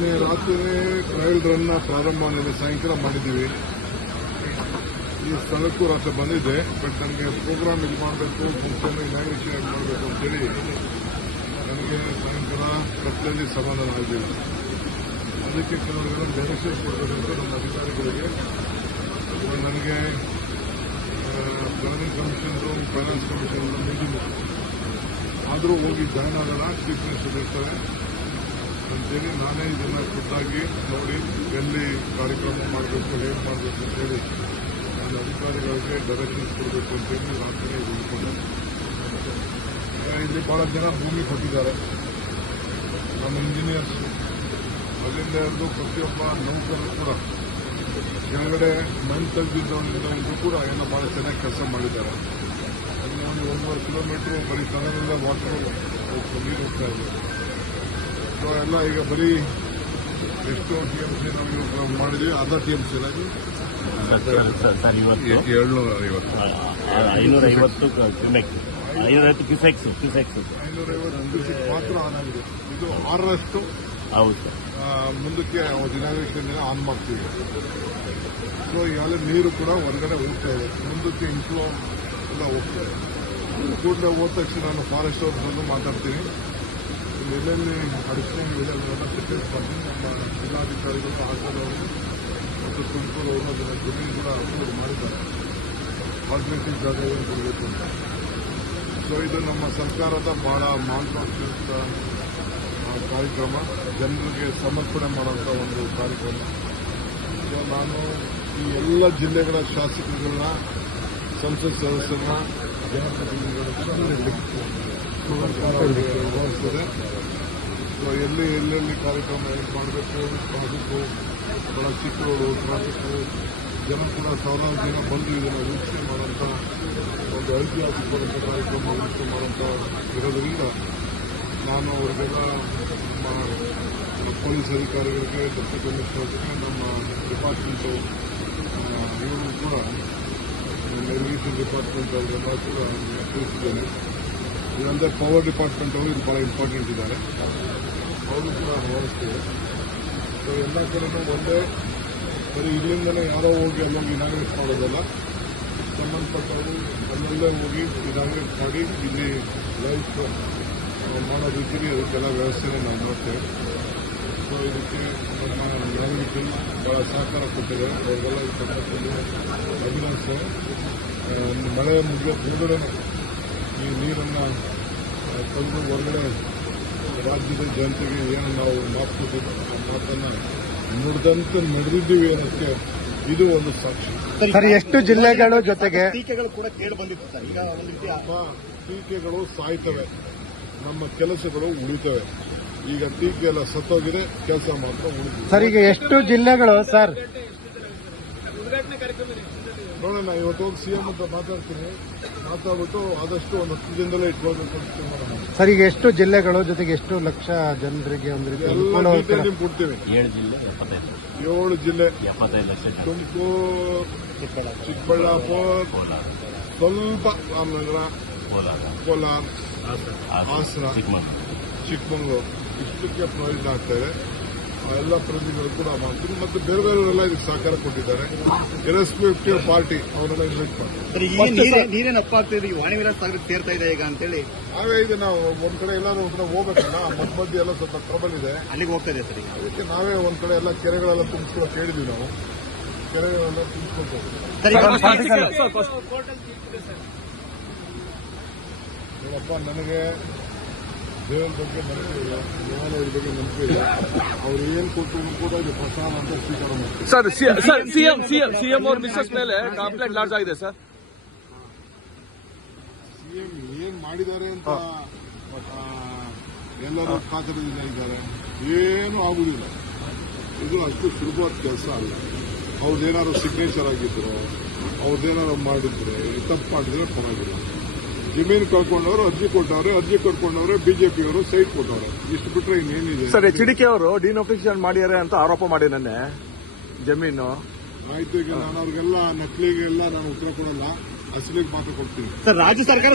ನಿನ್ನೆ ರಾತ್ರಿ ಟ್ರಯಲ್ ರನ್ನ ಪ್ರಾರಂಭ ನಿನ್ನೆ ಸಾಯಂಕಾಲ ಮಾಡಿದ್ದೀವಿ. ಈ ಸ್ಥಳಕ್ಕೂ ರಾತ್ರಿ ಬಂದಿದೆ ಬಟ್ ನನಗೆ ಪ್ರೋಗ್ರಾಮ್ ಇದು ಮಾಡಬೇಕು ಫಂಕ್ಷನ್ ಇನಾಗ್ರೇಷನ್ ಮಾಡಬೇಕು ಅಂತೇಳಿ ನನಗೆ ಸಾಯಂಕಾಲ ಕತ್ತಲಲ್ಲಿ ಸಮಾಧಾನ ಆಗಲಿಲ್ಲ ಅದಕ್ಕೆ ಕೆಲವರು ಡೊನೇಷನ್ ಕೊಡಬೇಕು ನಮ್ಮ ಅಧಿಕಾರಿಗಳಿಗೆ. ನನಗೆ planning commission finance commission meeting ಆದರೂ ಹೋಗಿ ಜಾಯ್ನ್ ಆಗೋಣ ಚೀಫ್ ಮಿನಿಸ್ಟರ್ ಇರ್ತಾರೆ ಅಂತೇಳಿ ನಾನೇ ಇದನ್ನ ಖುದ್ದಾಗಿ ನೋಡಿ ಎಲ್ಲಿ ಕಾರ್ಯಕ್ರಮ ಮಾಡಬೇಕು ಏನು ಮಾಡಬೇಕು ಅಂತೇಳಿ ನನ್ನ ಅಧಿಕಾರಿಗಳಿಗೆ ಡೈರೆಕ್ಷನ್ಸ್ ಕೊಡಬೇಕು ಅಂತೇಳಿ ರಾತ್ರಿ ಈಗ ಇಲ್ಲಿ ಬಹಳ ಜನ ಭೂಮಿ ಕೊಟ್ಟಿದ್ದಾರೆ. ನಮ್ಮ ಇಂಜಿನಿಯರ್ಸ್ ಅಲ್ಲಿಂದ ಹಿಡಿದು ಪ್ರತಿಯೊಬ್ಬ ನೌಕರರು ಕೂಡ, ಕೆಳಗಡೆ ಮಣ್ಣು ತೆಗೆದಿದ್ದವರಿಂದ ಕೂಡ ಏನೋ ಬಹಳ ಚೆನ್ನಾಗಿ ಕೆಲಸ ಮಾಡಿದ್ದಾರೆ. ಅಲ್ಲಿ ಒಂದು ಒಂದೂವರೆ ಕಿಲೋಮೀಟರ್ ಬರೀ ಕನ್ನಡದಿಂದ ವಾಟರ್ ನೀರು ಹೋಗ್ತಾ ಇದೆ ಸೊ ಎಲ್ಲ ಈಗ ಬರೀ ಎಷ್ಟು ಟಿ ಎಂ ಸಿ ನಾವು ಮಾಡಿದ್ವಿ ಅರ್ಧ ಟಿ ಎಂ ಸಿ ಏಳ್ನೂರ ಐವತ್ತು ಐನೂರ ಐವತ್ತು ಕ್ಯೂಮೆಕ್ಸ್ ಐನೂರೈವತ್ತು ಕ್ಯೂಸೆಕ್ಸ್ ಕ್ಯೂಸೆಕ್ಸ್. ಐನೂರ ಐವತ್ತು ಮಾತ್ರ ಆನ್ ಆಗಿದೆ. ಇದು ಆರರಷ್ಟು ಹೌದು ಸರ್. ಮುಂದಕ್ಕೆ ದಿನಾವೇಶನ ಆನ್ ಮಾಡ್ತೀವಿ. ಸೊ ಈಗಾಗಲೇ ನೀರು ಕೂಡ ಹೊರಗಡೆ ಹೋಗ್ತಾ ಇದೆ. ಮುಂದಕ್ಕೆ ಇನ್ಫ್ಲೋ ಎಲ್ಲ ಹೋಗ್ತಾ ಇದೆ. ಕೂಡಲೇ ಹೋದ ತಕ್ಷಣ ನಾನು ಫಾರೆಸ್ಟ್ ಅವ್ರ ಬಂದು ಮಾತಾಡ್ತೀನಿ. ಎಲ್ಲೆಲ್ಲಿ ವಿಧಾನಗಳನ್ನ ಸೆಟಲ್ಸ್ ಮಾಡ್ತೀನಿ ನಮ್ಮ ಜಿಲ್ಲಾಧಿಕಾರಿಗಳು ಹಾಸನವರು ಮತ್ತು ತುಮಕೂರು ಅವರು ಅದರ ಜಮೀನು ಕೂಡ ಅಪ್ರೂವ್ ಮಾಡಿದ್ದಾರೆ. ಆಲ್ಟರ್ನೇಟಿವ್ ಜಾಗವನ್ನು ಕೊಡಬೇಕು ಅಂತ. ಸೊ ಇದು ನಮ್ಮ ಸರ್ಕಾರದ ಬಹಳ ಮಹತ್ವಾಕಾಂಕ್ಷಿತ ಕಾರ್ಯಕ್ರಮ. ಜನರಿಗೆ ಸಮರ್ಪಣೆ ಮಾಡುವಂಥ ಒಂದು ಕಾರ್ಯಕ್ರಮ. ಸೊ ನಾನು ಈ ಎಲ್ಲ ಜಿಲ್ಲೆಗಳ ಶಾಸಕರುಗಳನ್ನ ಸಂಸತ್ ಸದಸ್ಯರನ್ನ ಗೌರವಿಸ್ತದೆ ಸೊ ಎಲ್ಲಿ ಎಲ್ಲೆಲ್ಲಿ ಕಾರ್ಯಕ್ರಮ ಏನು ಮಾಡಬೇಕು ಟ್ರಾಫಿಕ್ಕು ಬಹಳ ಚಿಕ್ಕವರು ಟ್ರಾಫಿಕ್ಕು ಜನ ಕೂಡ ಸಾವಿರಾರು ಜನ ಬಂದು ಇದನ್ನು ವೀಕ್ಷಣೆ ಮಾಡುವಂಥ ಒಂದು ಐತಿಹಾಸಿಕ ಕಾರ್ಯಕ್ರಮ ವೀಕ್ಷಣೆ ಮಾಡುವಂಥ ಇರೋದರಿಂದ ನಾನು ಅವರಿಗೆಲ್ಲ ನಮ್ಮ ಪೊಲೀಸ್ ಅಧಿಕಾರಿಗಳಿಗೆ ಡೆಪ್ಟಿ ಕಮಿಷನರ್ಗೆ ನಮ್ಮ ಡಿಪಾರ್ಟ್ಮೆಂಟು ಇವರು ಕೂಡ ಇರಿಗೇಷನ್ ಡಿಪಾರ್ಟ್ಮೆಂಟ್ ಅವರೆಲ್ಲ ಕೂಡ ತಿಳಿಸಿದ್ದೇನೆ ಇದಲ್ಲದೆ ಪವರ್ ಡಿಪಾರ್ಟ್ಮೆಂಟ್ ಅವರು ಇದು ಭಾಳ ಇಂಪಾರ್ಟೆಂಟ್ ಇದ್ದಾರೆ. ಅವರು ಕೂಡ ವ್ಯವಸ್ಥೆ. ಸೊ ಎಲ್ಲ ಕಡೆನೂ ಒಂದೇ, ಬರೀ ಇಲ್ಲಿಂದಲೇ ಯಾರೋ ಹೋಗಿ ಅಲ್ಲೋಗಿ ಇನಾಗ್ರೇಟ್ ಮಾಡೋದಲ್ಲ. ಸಂಬಂಧಪಟ್ಟವರು ಅಲ್ಲಲ್ಲೇ ಹೋಗಿ ಇನಾಗ್ರೇಟ್ ಮಾಡಿ ಇಲ್ಲಿ ಲೈಫ್ ಮಾಡೋ ರೀತಿಯಲ್ಲಿ ಅದಕ್ಕೆಲ್ಲ ವ್ಯವಸ್ಥೆನ ನಾವು ನೋಡ್ತೇವೆ ಸೊ ಇದಕ್ಕೆ ನಮ್ಮ ನ್ಯಾಯಮೂರ್ತಿ ಭಾಳ ಸಹಕಾರ ಕೊಟ್ಟಿದೆ. ಅವರಿಗೆಲ್ಲ ಸಂದರ್ಭದಲ್ಲಿ ಅಭಿನಂದಿಸ್ತೇವೆ ಮಳೆ ಮುಗಿಯೋ ಮುಂದೆ ಈ ನೀರನ್ನು ತಂದು ಹೊರಗಡೆ ರಾಜ್ಯದ ಜನತೆಗೆ ಏನು ನಾವು ಮಾತು ಆ ಮಾತನ್ನು ನುಡಿದಂತೆ ನಡೆದಿದ್ದೀವಿ ಅನ್ನೋಕ್ಕೆ ಇದು ಒಂದು ಸಾಕ್ಷಿ. ಸರ್ ಎಷ್ಟು ಜಿಲ್ಲೆಗಳು ಜೊತೆಗೆ? ಟೀಕೆಗಳು ಕೂಡ ಕೇಳಿ ಬಂದಿತ್ತು ಸರ್. ಈಗ ಒಂದು ರೀತಿಯ ಟೀಕೆಗಳು ಸಾಯ್ತವೆ. ನಮ್ಮ ಕೆಲಸಗಳು ಉಳಿತವೆ. ಈಗ ಟೀಕೆ ಎಲ್ಲ ಸತ್ತೋಗಿದೆ ಕೆಲಸ ಮಾತ್ರ ಉಳಿದಿದೆ. ಸರ್ ಈಗ ಎಷ್ಟು ಜಿಲ್ಲೆಗಳು ಸರ್? ನೋಡೋಣ ಇವತ್ತು ಹೋಗಿ ಸಿಎಂ ಅಂತ ಮಾತಾಡ್ತೀನಿ. ಆದಷ್ಟು ಒಂದು ಹತ್ತು ದಿನದಲ್ಲೇ. ಸರ್ ಈಗ ಎಷ್ಟು ಜಿಲ್ಲೆಗಳು ಜೊತೆಗೆ ಎಷ್ಟು ಲಕ್ಷ ಜನರಿಗೆ ಒಂದು ರೀತಿ ಎಲ್ಲ ಅನುಕೂಲ ನಿಮ್ಗೆ ಕೊಡ್ತೀವಿ. ಏಳು ಜಿಲ್ಲೆ ಎಪ್ಪತ್ತೈದು ಏಳು ಜಿಲ್ಲೆ. ಎಪ್ಪತ್ತೈದು ಲಕ್ಷ ಜನ. ತುಮಕೂರು ಚಿಕ್ಕಬಳ್ಳಾಪುರ. ಕೋಲಾರ. ಸ್ವಲ್ಪ ರಾಮನಗರ ಕೋಲಾರ. ಹಾಸನ, ಚಿಕ್ಕಮಗಳೂರು. ಚಿಕ್ಕಮಗಳೂರು. ಇಷ್ಟಕ್ಕೆ ಪ್ರಯೋಜನ ಆಗ್ತಾ ಇದೆ. ಎಲ್ಲ ಪ್ರತಿನಿಧಿಗಳು ಕೂಡ ಮಾಡ್ತೀವಿ. ಮತ್ತು ಬೇರೆ ಬೇರೆಯವರೆಲ್ಲ ಇದಕ್ಕೆ ಸಹಕಾರ ಕೊಟ್ಟಿದ್ದಾರೆ. ಇರೆಸ್ಪೆಕ್ಟಿವ್ ಪಾರ್ಟಿ ಅವರೆಲ್ಲ ಇನ್ವೈಟ್ ಮಾಡ್ತಾರೆ. ಸರ್ ಈ ನೀರೇ ನೀರೇನು ಅಪ್ಪ ವಾಣಿವಿಲಾಸ ಸಾಗರ ಸೇರ್ತಾ ಇದೆ ಈಗ ಅಂತೇಳಿ. ನಾವೇ ಇದೆ ನಾವು ಒಂದ್ ಕಡೆ ಎಲ್ಲಾರು ಒಂದ್ ಕಡೆ ಹೋಗ್ಬೇಕಲ್ಲ ಮಧ್ಯ ಮಧ್ಯೆ ಎಲ್ಲ ಸ್ವಲ್ಪ ಟ್ರಬಲ್ ಇದೆ. ಅಲ್ಲಿಗೆ ಹೋಗ್ತಾ ಇದೆ ಸರ್ ಅದಕ್ಕೆ ನಾವೇ ಒಂದ್ ಕಡೆ ಎಲ್ಲ ಕೆರೆಗಳೆಲ್ಲ ತುಂಬಿಸ್ಕೊಳಕ್ ಹೇಳಿದ್ವಿ ನಾವು. ಕೆರೆಗಳೆಲ್ಲ ತುಂಬಿಸ್ಕೊಂಡು ಸರ್ ಈಗ ನನಗೆ ದೇವರ ಬಗ್ಗೆ ನಂಬಿಕೆ ಇಲ್ಲ ದೇವಾಲಯದ ಬಗ್ಗೆ ನಂಬಿಕೆ ಇಲ್ಲ ಅವ್ರು ಏನ್ ಕೊಟ್ಟರು ಕೂಡ ಇದು ಪ್ರಸಾದ ಅಂತ ಸ್ವೀಕಾರ ಮಾಡ್ತಾರೆ. ಸರ್ ಸಿಎಂ ಸಿಎಂ ಸಿಎಂ ಅವ್ರ ಮಿಸ್ಸಸ್ ಮೇಲೆ ಕಂಪ್ಲೇಂಟ್ ಲಾಡ್ಜ್ ಆಗಿದೆ ಸರ್. ಸಿಎಂ ಏನ್ ಮಾಡಿದ್ದಾರೆ ಅಂತ ಎಲ್ಲರೂ ಕಾತರದಿಂದ ಇದ್ದಾರೆ. ಏನೂ ಆಗುದಿಲ್ಲ. ಇದು ಅಷ್ಟು ಸುಲಭವಾದ ಕೆಲಸ ಅಲ್ಲ. ಅವ್ರದ್ದೇನಾದ್ರು ಸಿಗ್ನೇಚರ್ ಆಗಿದ್ರು ಅವ್ರದ್ದೇನಾದ್ರು ಮಾಡಿದ್ರೆ ತಪ್ಪು ಮಾಡಿದ್ರೆ ಪರವಾಗಿಲ್ಲ. ಜಮೀನು ಕಳ್ಕೊಂಡವರು ಅರ್ಜಿ ಕೊಟ್ಟವ್ರೆ ಅರ್ಜಿ ಕರ್ಕೊಂಡವ್ರೆ ಬಿಜೆಪಿ ಅವರು ಸೈಟ್ ಕೊಟ್ಟವ್ರೆ. ಇಷ್ಟು ಬಿಟ್ಟರೆ ಇನ್ನೇನಿದೆ? ಸರ್ ಎಚ್ ಡಿ ಕೆ ಅವರು ಡಿನೋಟಿಫಿಕೇಶನ್ ಮಾಡಿದ್ದಾರೆ ಅಂತ ಆರೋಪ ಮಾಡಿ ನನ್ನೆ ಜಮೀನು. ಆಯ್ತು ಈಗ ನಾನು ಅವ್ರಿಗೆಲ್ಲ ನಕ್ಲಿಗೆಲ್ಲ ನಾನು ಉತ್ತರ ಕೊಡಲ್ಲ. ಅಸಲಿಗೆ ಮಾತ್ರ ಕೊಡ್ತೀನಿ. ಸರ್ ರಾಜ್ಯ ಸರ್ಕಾರ